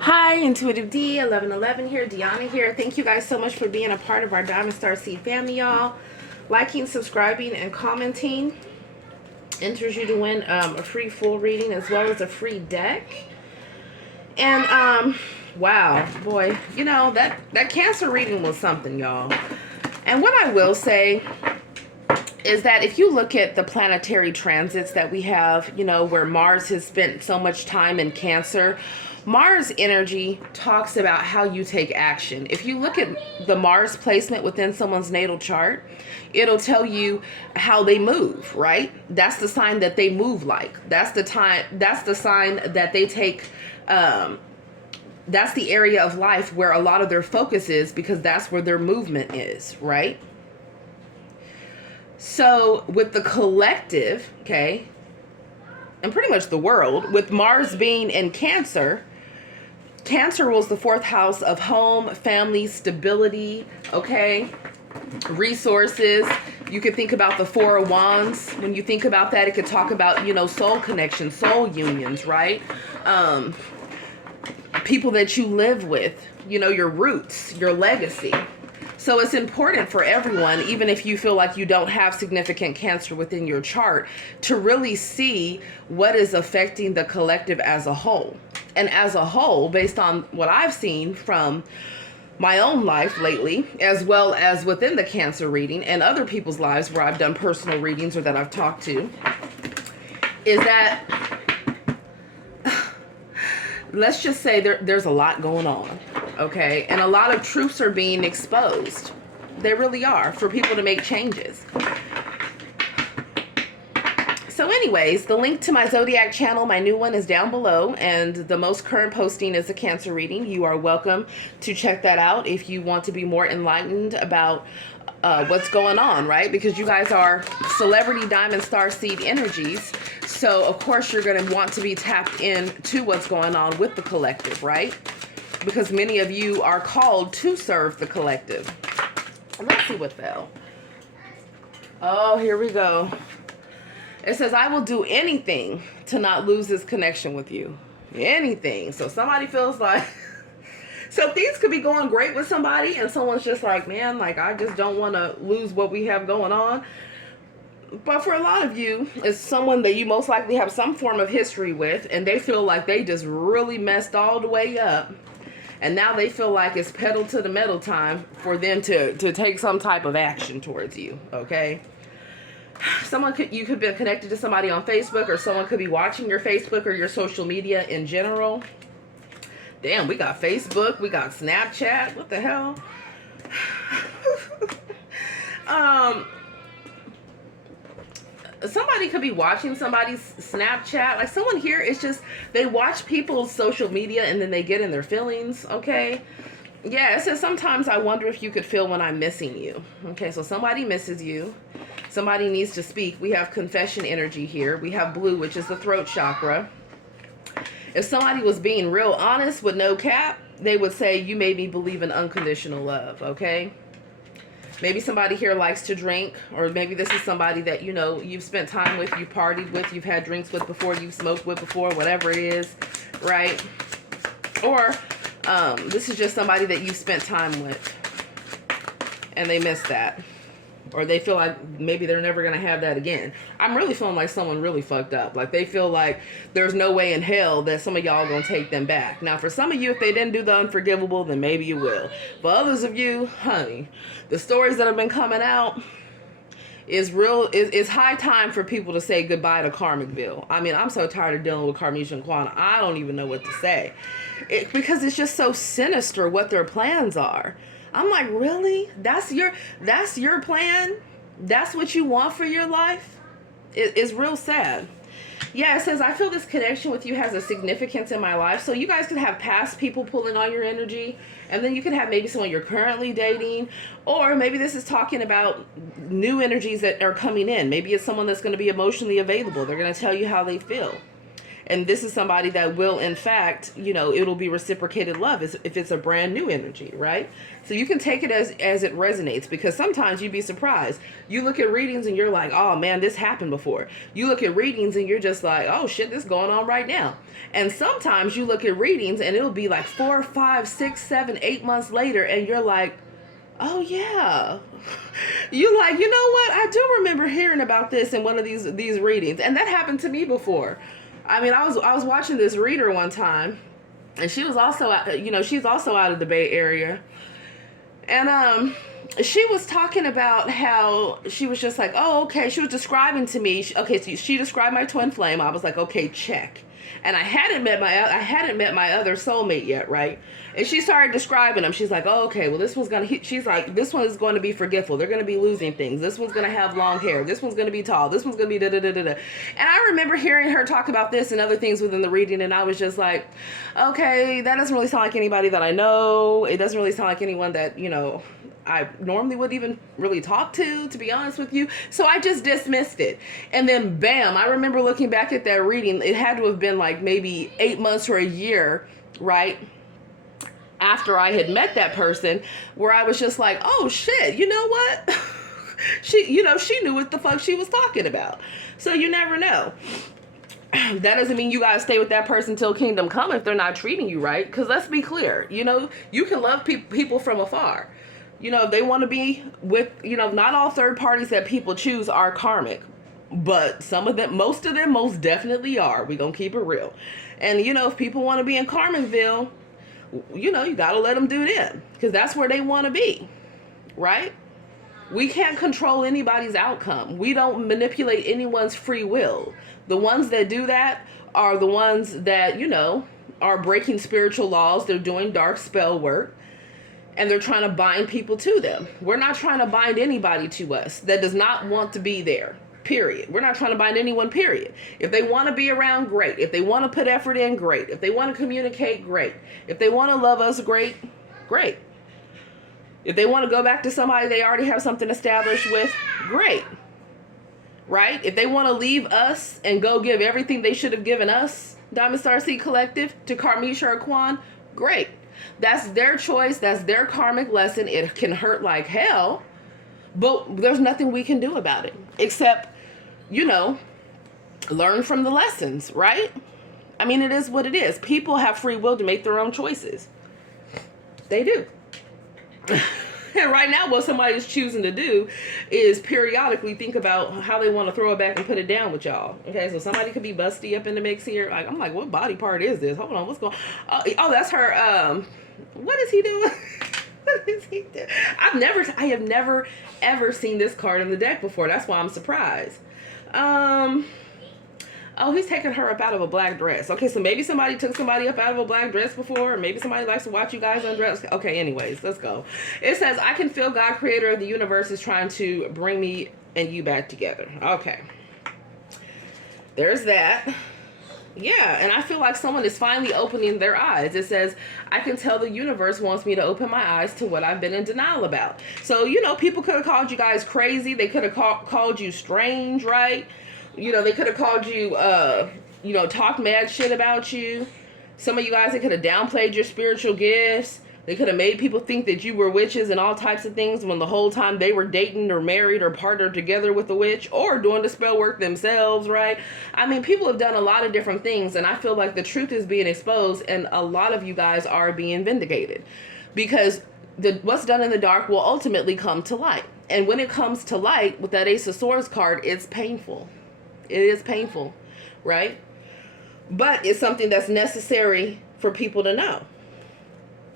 Hi, Intuitive D 1111 here, Dionna here. Thank you guys so much for being a part of our Diamond Star Seed family, y'all. Liking, subscribing, and commenting enters you to win a free full reading as well as a free deck. And wow, boy, you know that Cancer reading was something, y'all. And what I will say is that if you look at the planetary transits that we have, you know, where Mars has spent so much time in Cancer, Mars energy talks about how you take action. If you look at the Mars placement within someone's natal chart, it'll tell you how they move, right? That's the sign that they move like. That's the sign that they take, that's the area of life where a lot of their focus is, because that's where their movement is, right? So with the collective, okay, and pretty much the world, with Mars being in Cancer, Cancer rules the fourth house of home, family, stability, okay, resources. You could think about the Four of Wands. When you think about that, it could talk about, you know, soul connections, soul unions, right? People that you live with, you know, your roots, your legacy. So it's important for everyone, even if you feel like you don't have significant Cancer within your chart, to really see what is affecting the collective as a whole. And as a whole, based on what I've seen from my own life lately, as well as within the Cancer reading and other people's lives where I've done personal readings or that I've talked to, is that let's just say there's a lot going on, okay? And a lot of truths are being exposed. They really are, for people to make changes. So anyways, the link to my Zodiac channel, my new one, is down below, and the most current posting is a Cancer reading. You are welcome to check that out if you want to be more enlightened about what's going on, right? Because you guys are celebrity Diamond Star Seed energies. So, of course, you're going to want to be tapped into what's going on with the collective, right? Because many of you are called to serve the collective. Let's see what the hell. Oh, here we go. It says, I will do anything to not lose this connection with you. Anything. So somebody feels like... So things could be going great with somebody, and someone's just like, man, like, I just don't want to lose what we have going on. But for a lot of you, it's someone that you most likely have some form of history with, and they feel like they just really messed all the way up. And now they feel like it's pedal to the metal time for them to take some type of action towards you, okay? You could be connected to somebody on Facebook, or someone could be watching your Facebook or your social media in general. Damn, we got Facebook, we got Snapchat. What the hell? Somebody could be watching somebody's Snapchat. Like, someone here, it's just, they watch people's social media and then they get in their feelings, okay? Yeah, it says, sometimes I wonder if you could feel when I'm missing you. Okay, so somebody misses you. Somebody needs to speak. We have confession energy here. We have blue, which is the throat chakra. If somebody was being real honest with no cap, they would say, you made me believe in unconditional love, okay? Maybe somebody here likes to drink, or maybe this is somebody that, you know, you've spent time with, you partied with, you've had drinks with before, you've smoked with before, whatever it is, right? Or this is just somebody that you spent time with and they missed that. Or they feel like maybe they're never going to have that again. I'm really feeling like someone really fucked up. Like, they feel like there's no way in hell that some of y'all are going to take them back. Now, for some of you, if they didn't do the unforgivable, then maybe you will. For others of you, honey, the stories that have been coming out is real. It's high time for people to say goodbye to Karmicville. I mean, I'm so tired of dealing with Carmesian Quantum. I don't even know what to say. Because it's just so sinister what their plans are. I'm like, really? That's your plan? That's what you want for your life? It's real sad. Yeah, it says, I feel this connection with you has a significance in my life. So you guys could have past people pulling on your energy, and then you could have maybe someone you're currently dating, or maybe this is talking about new energies that are coming in. Maybe it's someone that's going to be emotionally available. They're going to tell you how they feel. And this is somebody that will, in fact, you know, it'll be reciprocated love if it's a brand new energy, right? So you can take it as it resonates, because sometimes you'd be surprised. You look at readings and you're like, oh man, this happened before. You look at readings and you're just like, oh shit, this is going on right now. And sometimes you look at readings and it'll be like 4, 5, 6, 7, 8 months later, and you're like, oh yeah. You like, you know what? I do remember hearing about this in one of these readings. And that happened to me before. I mean, I was watching this reader one time, and she was also, you know, she's also out of the Bay Area. And she was talking about how she was just like, oh, okay. She was describing to me. Okay, so she described my twin flame. I was like, okay, check. And I hadn't met my other soulmate yet, right? And she started describing them. She's like, oh, okay, well, this one's gonna. She's like, this one is going to be forgetful. They're going to be losing things. This one's going to have long hair. This one's going to be tall. This one's going to be da da da da da. And I remember hearing her talk about this and other things within the reading, and I was just like, okay, that doesn't really sound like anybody that I know. It doesn't really sound like anyone that, you know, I normally would even really talk to be honest with you. So I just dismissed it. And then bam, I remember looking back at that reading. It had to have been like maybe 8 months or a year, right? After I had met that person, where I was just like, oh shit, you know what? She knew what the fuck she was talking about. So you never know. That doesn't mean you gotta stay with that person till kingdom come if they're not treating you right. Because let's be clear, you know, you can love people from afar. You know, if they want to be with, you know, not all third parties that people choose are karmic, but some of them, most definitely are. We're going to keep it real. And, you know, if people want to be in Karmicville, you know, you got to let them do them, because that's where they want to be, right? We can't control anybody's outcome. We don't manipulate anyone's free will. The ones that do that are the ones that, you know, are breaking spiritual laws. They're doing dark spell work. And they're trying to bind people to them. We're not trying to bind anybody to us that does not want to be there, period. We're not trying to bind anyone, period. If they want to be around, great. If they want to put effort in, great. If they want to communicate, great. If they want to love us, great, great. If they want to go back to somebody they already have something established with, great. Right? If they want to leave us and go give everything they should have given us, Diamond Star Seed Collective, to Karmisha or Kwan, great. That's their choice. That's their karmic lesson. It can hurt like hell, but there's nothing we can do about it except, you know, learn from the lessons, right? I mean, it is what it is. People have free will to make their own choices. They do. And right now, what somebody's choosing to do is periodically think about how they want to throw it back and put it down with y'all. Okay, so somebody could be busty up in the mix here. Like, I'm like, what body part is this? Hold on, what's going on? Oh, that's her. What is he doing? What is he doing? I have never, ever seen this card in the deck before. That's why I'm surprised. Oh, he's taking her up out of a black dress. Okay, so maybe somebody took somebody up out of a black dress before, or maybe somebody likes to watch you guys undress. Okay, anyways, let's go. It says, I can feel God, creator of the universe, is trying to bring me and you back together. Okay. There's that. Yeah, and I feel like someone is finally opening their eyes. It says, I can tell the universe wants me to open my eyes to what I've been in denial about. So, you know, people could have called you guys crazy. They could have called you strange, right? You know, they could have called you, you know, talk mad shit about you. Some of you guys, they could have downplayed your spiritual gifts. They could have made people think that you were witches and all types of things when the whole time they were dating or married or partnered together with a witch or doing the spell work themselves, right? I mean, people have done a lot of different things, and I feel like the truth is being exposed, and a lot of you guys are being vindicated, because what's done in the dark will ultimately come to light. And when it comes to light with that Ace of Swords card, it's painful. It is painful, right? But it's something that's necessary for people to know.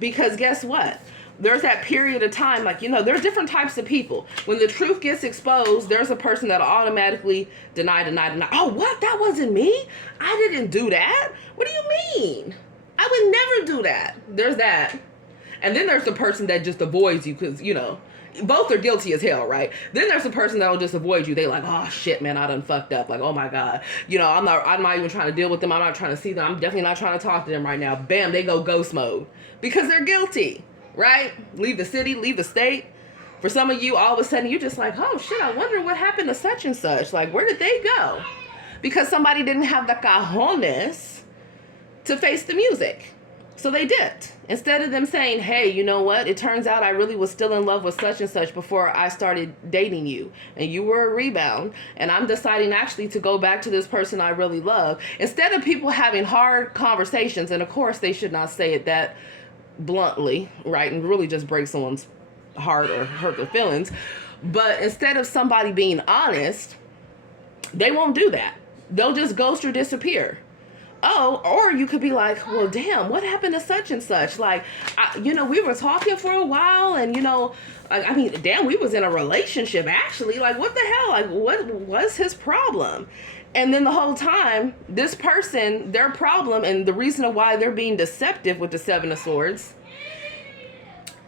Because guess what? There's that period of time, like, you know, there's different types of people. When the truth gets exposed, there's a person that'll automatically deny. Oh, what? That wasn't me? I didn't do that? What do you mean? I would never do that. There's that. And then there's the person that just avoids you because, you know, both are guilty as hell, right? Then there's the person that will just avoid you. They like, oh shit, man, I done fucked up. Like, oh my God. You know, I'm not even trying to deal with them. I'm not trying to see them. I'm definitely not trying to talk to them right now. Bam, they go ghost mode because they're guilty, right? Leave the city, leave the state. For some of you, all of a sudden, you're just like, oh shit, I wonder what happened to such and such. Like, where did they go? because somebody didn't have the cajones to face the music. So they dipped. Instead of them saying, hey, you know what? It turns out I really was still in love with such and such before I started dating you. And you were a rebound. And I'm deciding actually to go back to this person I really love. Instead of people having hard conversations, and of course they should not say it that bluntly, right? And really just break someone's heart or hurt their feelings. But instead of somebody being honest, they won't do that. They'll just ghost or disappear. Oh, or you could be like, well, damn, what happened to such and such? Like, we were talking for a while and, damn, we was in a relationship actually. Like, what the hell? Like, what was his problem? And then the whole time, this person, their problem and the reason why they're being deceptive with the Seven of Swords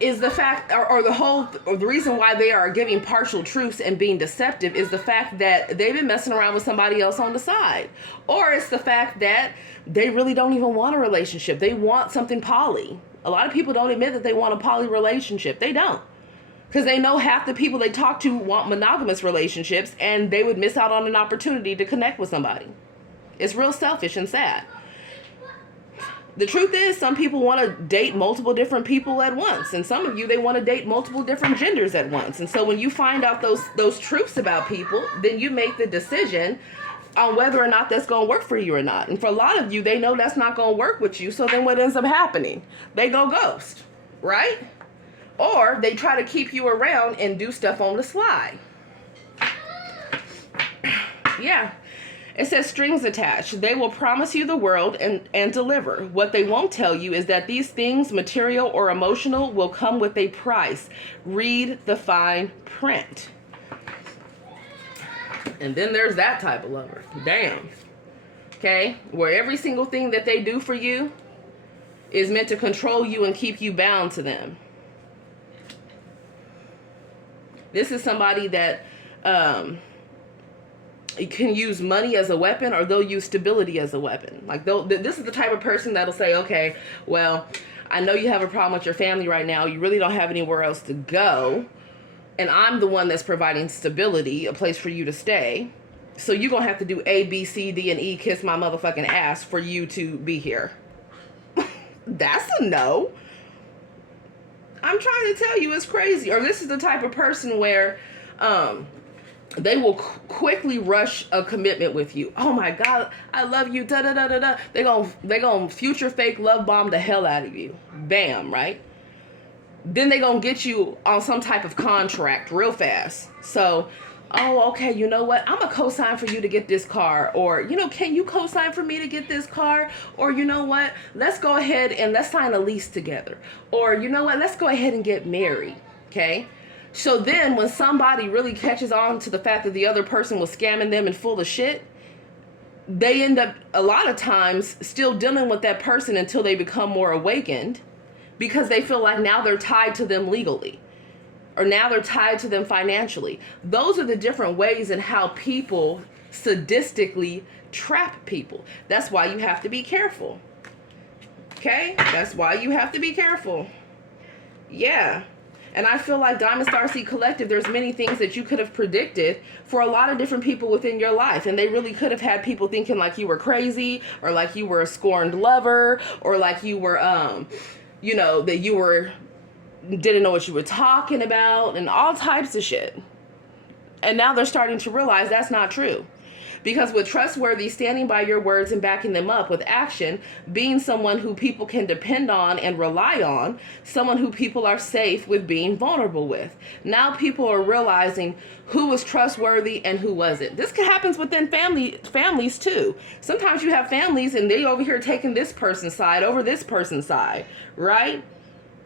is the fact, or the reason why they are giving partial truths and being deceptive is the fact that they've been messing around with somebody else on the side. Or it's the fact that they really don't even want a relationship. They want something poly. A lot of people don't admit that they want a poly relationship. They don't. Because they know half the people they talk to want monogamous relationships and they would miss out on an opportunity to connect with somebody. It's real selfish and sad. The truth is, some people want to date multiple different people at once. And some of you, they want to date multiple different genders at once. And so when you find out those truths about people, then you make the decision on whether or not that's going to work for you or not. And for a lot of you, they know that's not going to work with you. So then what ends up happening? They go ghost, right? Or they try to keep you around and do stuff on the slide. Yeah. It says strings attached. They will promise you the world and deliver. What they won't tell you is that these things, material or emotional, will come with a price. Read the fine print. And then there's that type of lover. Damn. Okay? Where every single thing that they do for you is meant to control you and keep you bound to them. This is somebody that can use money as a weapon, or they'll use stability as a weapon. Like, this is the type of person that'll say, okay, well, I know you have a problem with your family right now. You really don't have anywhere else to go. And I'm the one that's providing stability, a place for you to stay. So you're going to have to do A, B, C, D, and E, kiss my motherfucking ass for you to be here. That's a no. I'm trying to tell you, it's crazy. Or this is the type of person where, they will quickly rush a commitment with you. Oh my God, I love you. Da da da da da. They gonna future fake love bomb the hell out of you. Bam, right? Then they gonna get you on some type of contract real fast. So, oh, okay, you know what? I'm gonna co-sign for you to get this car. Or, can you co-sign for me to get this car? Or, you know what? Let's go ahead and let's sign a lease together. Or, you know what? Let's go ahead and get married. Okay? So then when somebody really catches on to the fact that the other person was scamming them and full of shit, they end up a lot of times still dealing with that person until they become more awakened, because they feel like now they're tied to them legally, or now they're tied to them financially. Those are the different ways in how people sadistically trap people. That's why you have to be careful. Okay? That's why you have to be careful. Yeah. And I feel like Diamond Star Seed Collective, there's many things that you could have predicted for a lot of different people within your life. And they really could have had people thinking like you were crazy, or like you were a scorned lover, or like you were, that you didn't know what you were talking about, and all types of shit. And now they're starting to realize that's not true. Because with trustworthy, standing by your words and backing them up with action, being someone who people can depend on and rely on, someone who people are safe with being vulnerable with. Now people are realizing who was trustworthy and who wasn't. This happens within families too. Sometimes you have families and they over here taking this person's side over this person's side, right?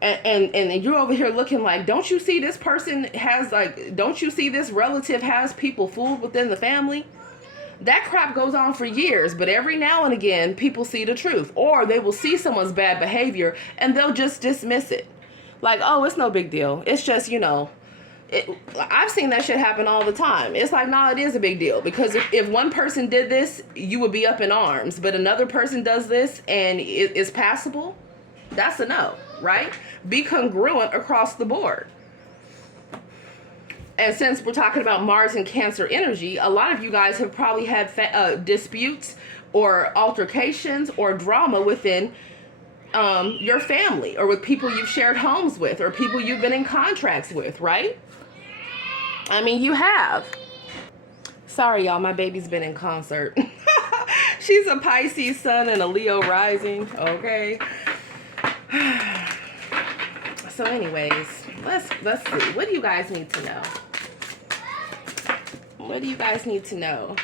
And you're over here looking like, don't you see this person has don't you see this relative has people fooled within the family? That crap goes on for years, but every now and again, people see the truth. Or they will see someone's bad behavior, and they'll just dismiss it. Like, oh, it's no big deal. It's just, I've seen that shit happen all the time. It's like, no, it is a big deal. Because if one person did this, you would be up in arms. But another person does this, and it is passable, that's a no, right? Be congruent across the board. And since we're talking about Mars and Cancer energy, a lot of you guys have probably had disputes or altercations or drama within your family, or with people you've shared homes with, or people you've been in contracts with, right? I mean, you have. Sorry, y'all, my baby's been in concert. She's a Pisces sun and a Leo rising, okay? So anyways, let's see. What do you guys need to know? What do you guys need to know?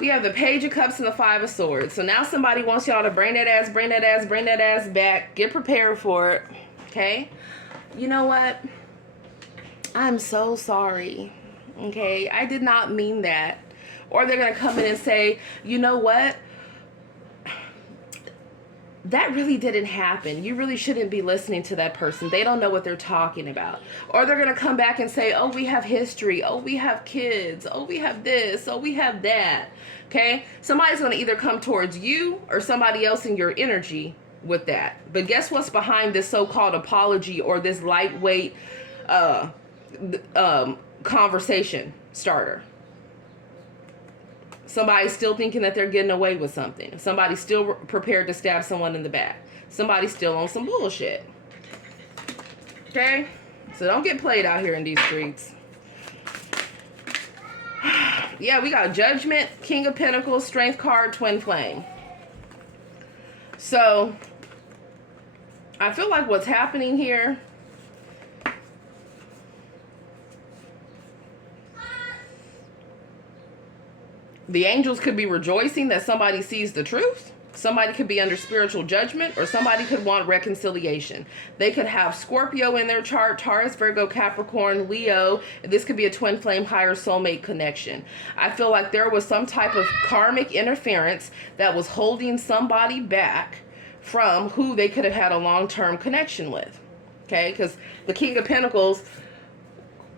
We have the Page of Cups and the Five of Swords. So now somebody wants y'all to bring that ass back. Get prepared for it, okay? You know what? I'm so sorry, okay? I did not mean that. Or they're going to come in and say, you know what? That really didn't happen. You really shouldn't be listening to that person. They don't know what they're talking about. Or they're going to come back and say, oh, we have history. Oh, we have kids. Oh, we have this. Oh, we have that. Okay? Somebody's going to either come towards you or somebody else in your energy with that. But guess what's behind this so-called apology or this lightweight conversation starter? Somebody's still thinking that they're getting away with something. Somebody's still prepared to stab someone in the back. Somebody's still on some bullshit. Okay? So don't get played out here in these streets. Yeah, we got Judgment, King of Pentacles, Strength card, Twin Flame. So, I feel like what's happening here, the angels could be rejoicing that somebody sees the truth. Somebody could be under spiritual judgment, or somebody could want reconciliation. They could have Scorpio in their chart, Taurus, Virgo, Capricorn, Leo. This could be a twin flame higher soulmate connection. I feel like there was some type of karmic interference that was holding somebody back from who they could have had a long-term connection with. Okay, because the King of Pentacles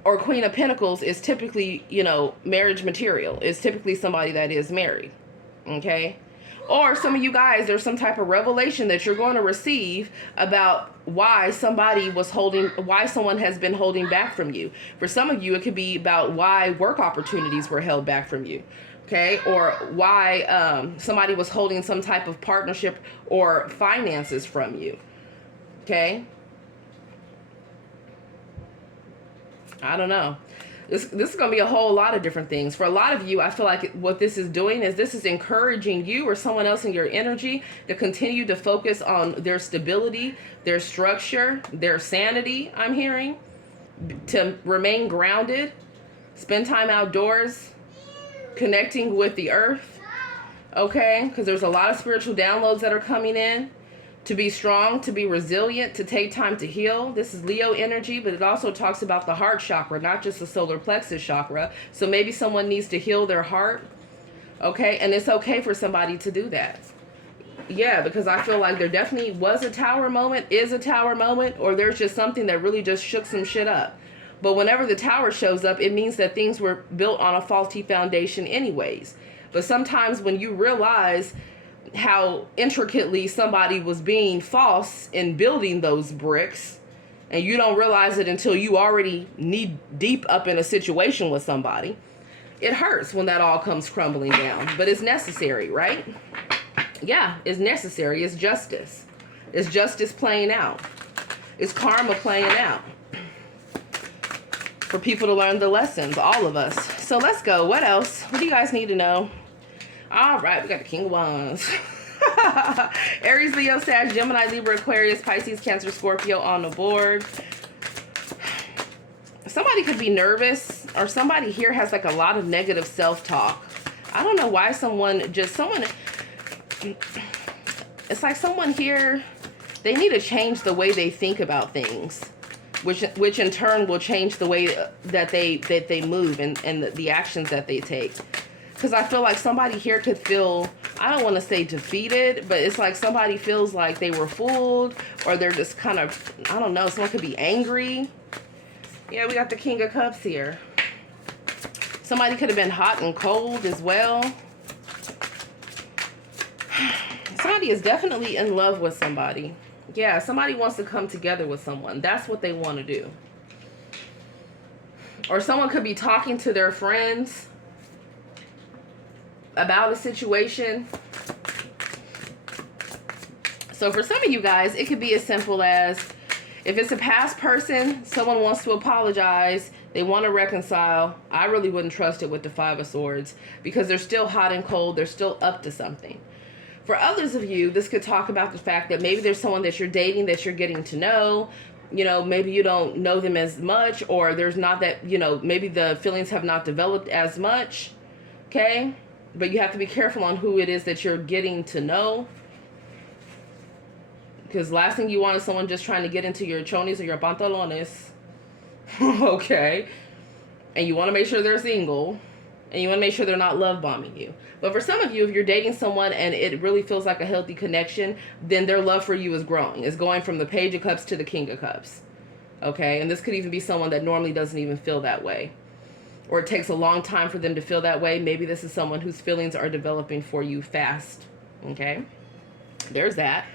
or Queen of Pentacles is typically, you know, marriage material. It's typically somebody that is married. Okay? Or some of you guys, there's some type of revelation that you're going to receive about why why someone has been holding back from you. For some of you, it could be about why work opportunities were held back from you. Okay? Or why somebody was holding some type of partnership or finances from you. Okay? I don't know. This is going to be a whole lot of different things. For a lot of you, I feel like what this is doing is this is encouraging you or someone else in your energy to continue to focus on their stability, their structure, their sanity, I'm hearing. To remain grounded, spend time outdoors, connecting with the earth. Okay? Because there's a lot of spiritual downloads that are coming in. To be strong, to be resilient, to take time to heal. This is Leo energy, but it also talks about the heart chakra, not just the solar plexus chakra. So maybe someone needs to heal their heart. Okay? And it's okay for somebody to do that. Yeah, because I feel like there definitely was a tower moment, is a tower moment, or there's just something that really just shook some shit up. But whenever the tower shows up, it means that things were built on a faulty foundation anyways. But sometimes when you realize how intricately somebody was being false in building those bricks, and you don't realize it until you already knee deep up in a situation with somebody, it hurts when that all comes crumbling down. But it's necessary, right? Yeah, it's necessary. It's justice. It's justice playing out. It's karma playing out. For people to learn the lessons, all of us. So let's go. What else? What do you guys need to know? All right, we got the King of Wands. Aries, Leo, Sag, Gemini, Libra, Aquarius, Pisces, Cancer, Scorpio on the board. Somebody could be nervous, or somebody here has like a lot of negative self-talk. I don't know why it's like someone here, they need to change the way they think about things, which in turn will change the way that they move and the actions that they take. Because I feel like somebody here could feel, I don't want to say defeated, but it's like somebody feels like they were fooled, or they're just kind of, I don't know, someone could be angry. Yeah, we got the King of Cups here. Somebody could have been hot and cold as well. Somebody is definitely in love with somebody. Yeah, somebody wants to come together with someone. That's what they want to do. Or someone could be talking to their friends about a situation. So for some of you guys, it could be as simple as, if it's a past person, someone wants to apologize, they want to reconcile, I really wouldn't trust it with the Five of Swords, because they're still hot and cold, they're still up to something. For others of you, this could talk about the fact that maybe there's someone that you're dating that you're getting to know. You know, maybe you don't know them as much, or there's not that, you know, maybe the feelings have not developed as much. Okay? But you have to be careful on who it is that you're getting to know. Because last thing you want is someone just trying to get into your chonis or your pantalones. Okay? And you want to make sure they're single. And you want to make sure they're not love bombing you. But for some of you, if you're dating someone and it really feels like a healthy connection, then their love for you is growing. It's going from the Page of Cups to the King of Cups. Okay? And this could even be someone that normally doesn't even feel that way. Or it takes a long time for them to feel that way. Maybe this is someone whose feelings are developing for you fast. Okay? There's that.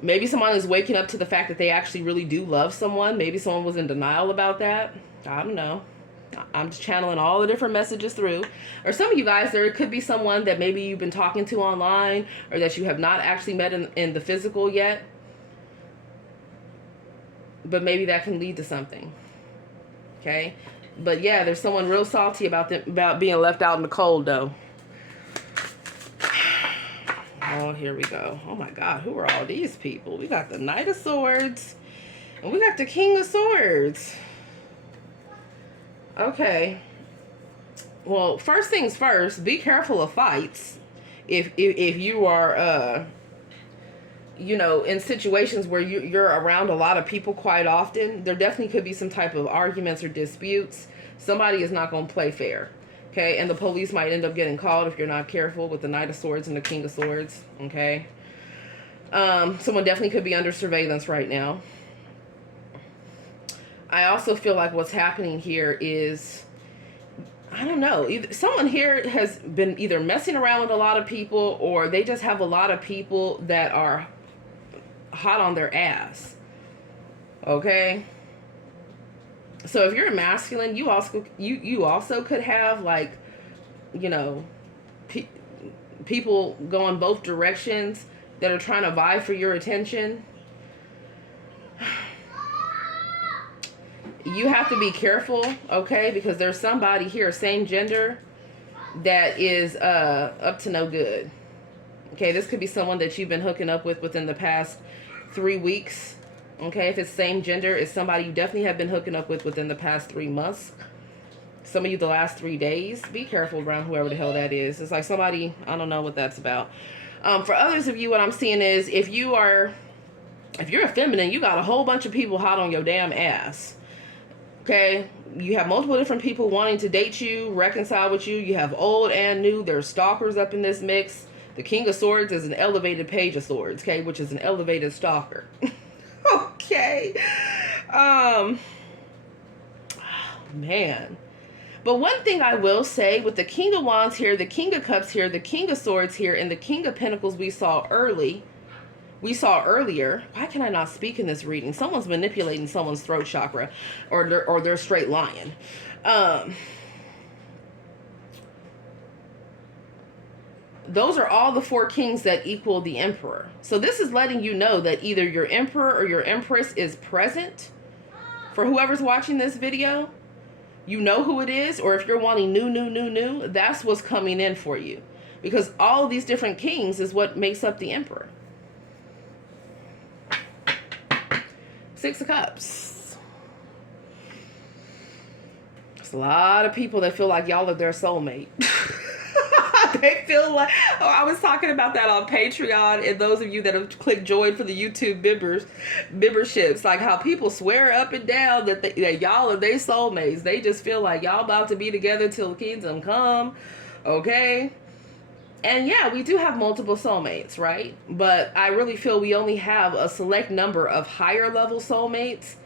Maybe someone is waking up to the fact that they actually really do love someone. Maybe someone was in denial about that. I don't know. I'm just channeling all the different messages through. Or some of you guys, there could be someone that maybe you've been talking to online, or that you have not actually met in the physical yet. But maybe that can lead to something. Okay? But yeah, there's someone real salty about being left out in the cold, though. Oh, here we go. Oh my God, who are all these people? We got the Knight of Swords, and we got the King of Swords. Okay. Well, first things first, be careful of fights. If you are, you know, in situations where you're around a lot of people quite often, there definitely could be some type of arguments or disputes. Somebody is not going to play fair. Okay, and the police might end up getting called if you're not careful with the Knight of Swords and the King of Swords. Okay. Someone definitely could be under surveillance right now. I also feel like what's happening here is, I don't know, someone here has been either messing around with a lot of people, or they just have a lot of people that are hot on their ass. Okay? So if you're a masculine, you also could have, like, you know, people going both directions that are trying to vie for your attention. You have to be careful, okay? Because there's somebody here, same gender, that is up to no good. Okay, this could be someone that you've been hooking up with within the past 3 weeks. Okay, if it's same gender, it's somebody you definitely have been hooking up with within the past 3 months. Some of you the last 3 days. Be careful around whoever the hell that is. It's like somebody, I don't know what that's about. For others of you, what I'm seeing is, if you're a feminine, you got a whole bunch of people hot on your damn ass. Okay, you have multiple different people wanting to date you, reconcile with you. You have old and new. There's stalkers up in this mix. The King of Swords is an elevated Page of Swords, okay, which is an elevated stalker. Okay. Oh, man. But one thing I will say, with the King of Wands here, the King of Cups here, the King of Swords here, and the King of Pentacles we saw earlier. Why can I not speak in this reading? Someone's manipulating someone's throat chakra, or they're straight lying. Those are all the 4 kings that equal the Emperor. So this is letting you know that either your Emperor or your Empress is present. For whoever's watching this video, you know who it is. Or if you're wanting new, that's what's coming in for you. Because all of these different kings is what makes up the Emperor. 6 of Cups. There's a lot of people that feel like y'all are their soulmate. They feel like, oh, I was talking about that on Patreon, and those of you that have clicked join for the YouTube memberships, like how people swear up and down that y'all are their soulmates. They just feel like y'all about to be together till the kingdom come. Okay? And yeah, we do have multiple soulmates, right? But I really feel we only have a select number of higher level soulmates,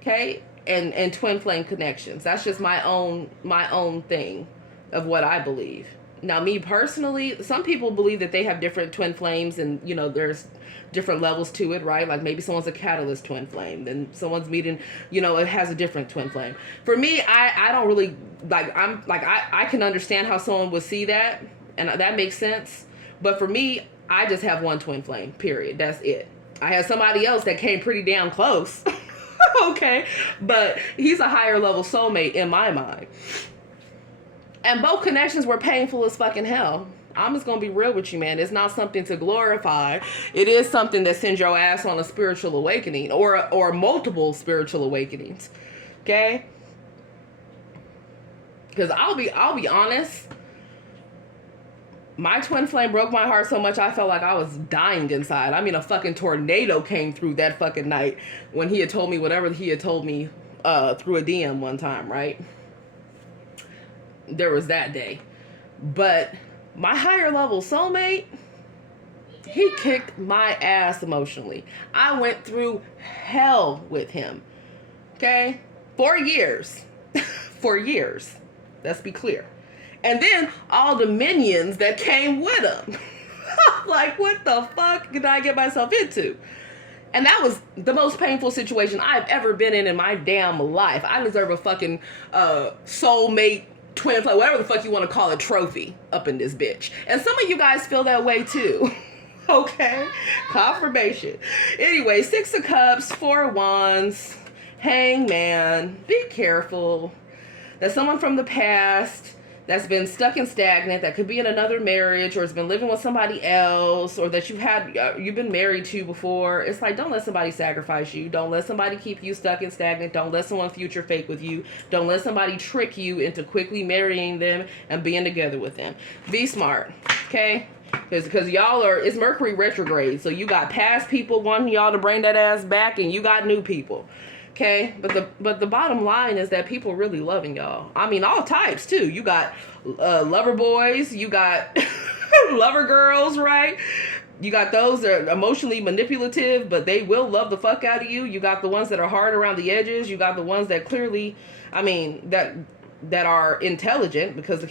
okay? And twin flame connections. That's just my own thing of what I believe, Now, me personally, some people believe that they have different twin flames, and you know, there's different levels to it, right? Like maybe someone's a catalyst twin flame, then someone's meeting, you know, it has a different twin flame. For me, I don't really like. I can understand how someone would see that, and that makes sense. But for me, I just have one twin flame. Period. That's it. I had somebody else that came pretty damn close. Okay, but he's a higher level soulmate in my mind. And both connections were painful as fucking hell. I'm just gonna be real with you, man. It's not something to glorify. It is something that sends your ass on a spiritual awakening, or multiple spiritual awakenings. Okay? Because I'll be honest. My twin flame broke my heart so much I felt like I was dying inside. I mean, a fucking tornado came through that fucking night when he had told me whatever he had told me through a DM one time, right? There was that day. But my higher level soulmate, he kicked my ass emotionally. I went through hell with him. Okay? 4 years. 4 years. Let's be clear. And then all the minions that came with him. Like, what the fuck did I get myself into? And that was the most painful situation I've ever been in my damn life. I deserve a fucking soulmate, twin flame, whatever the fuck you want to call it, trophy up in this bitch. And some of you guys feel that way too. Okay? Confirmation. Anyway, 6 of Cups, 4 of Wands, Hangman. Be careful. That's someone from the past that's been stuck and stagnant, that could be in another marriage, or has been living with somebody else, or that you've been married to before. It's like, don't let somebody sacrifice you. Don't let somebody keep you stuck and stagnant. Don't let someone future fake with you. Don't let somebody trick you into quickly marrying them and being together with them. Be smart, okay? Because y'all it's Mercury retrograde, so you got past people wanting y'all to bring that ass back, and you got new people. Okay, but the bottom line is that people really loving y'all. I mean, all types too. You got lover boys, you got lover girls, right? You got those that are emotionally manipulative, but they will love the fuck out of you. You got the ones that are hard around the edges. You got the ones that clearly, I mean, that are intelligent, because the